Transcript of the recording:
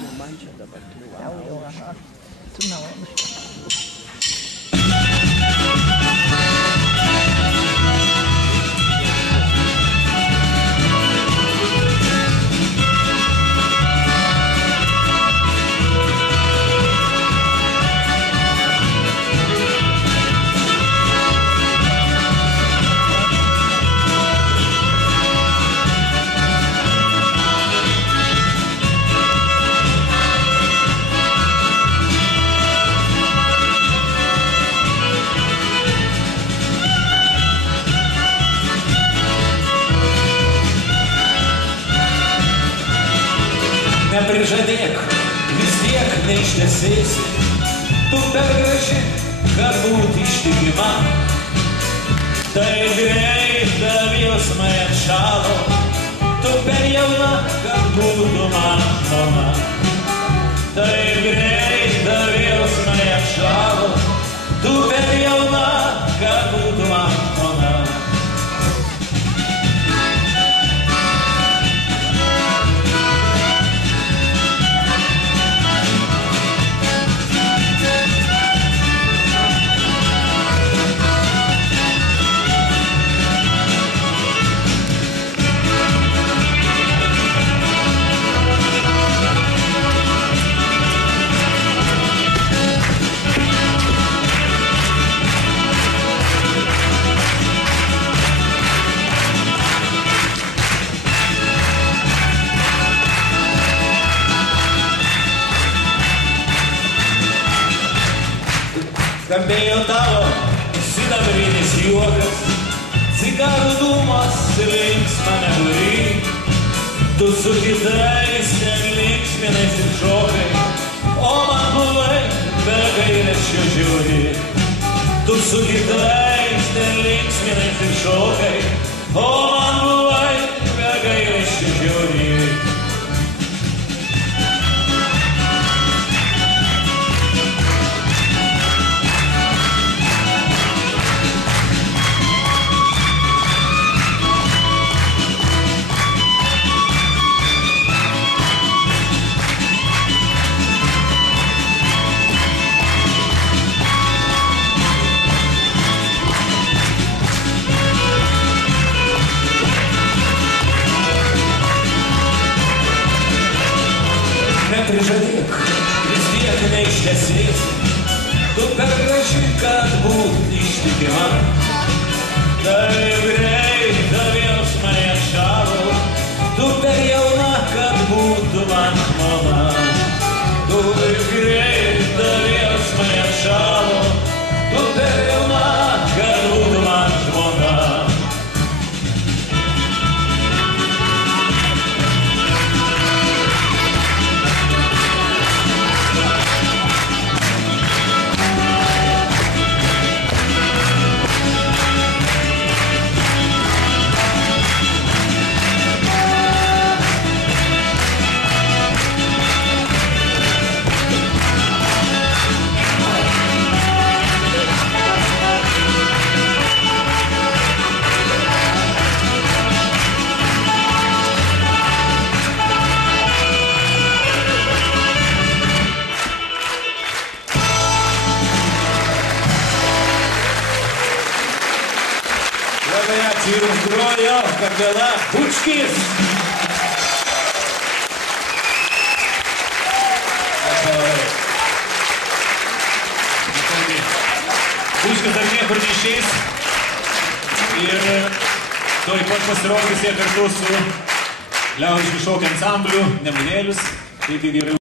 Man čia dabar kliuva. Jau, aha. Tu naujas. Neprižadėk, vis tiek neištesėsi, tu per graži, kad būt ištikima. Taip greita jausmai atšalo, tu per jauna, kad būtų man žmona. Taip greita jausmai atšalo, tu per jauna, kad būtų man žmona. Skambėjo tavo sidabrinis juokas, cigarų dūmas linksma nebūry. Tu su kitais ten linksminais ir šokai, o man buvai be gailesčio žiūri. Tu su kitais ten linksminais ir šokai, o man buvai be gailesčio žiūri. Neprižadėk, vis tiek neištesėsi, tu per graži, kad būt ištikima. Taip greita jausmai atšalo, tu per jauna, kad būtų man žmona. Taip greita jausmai atšalo, tu per jauna, kad būtų man žmona. Ačiū jums grojo kapela Bučkis. Bučkis dar niekur neišeis ir tuoj pat pasirodys jie kartu su liaudiškų šokių ansambliu Nemunėlis. Taigi gerai.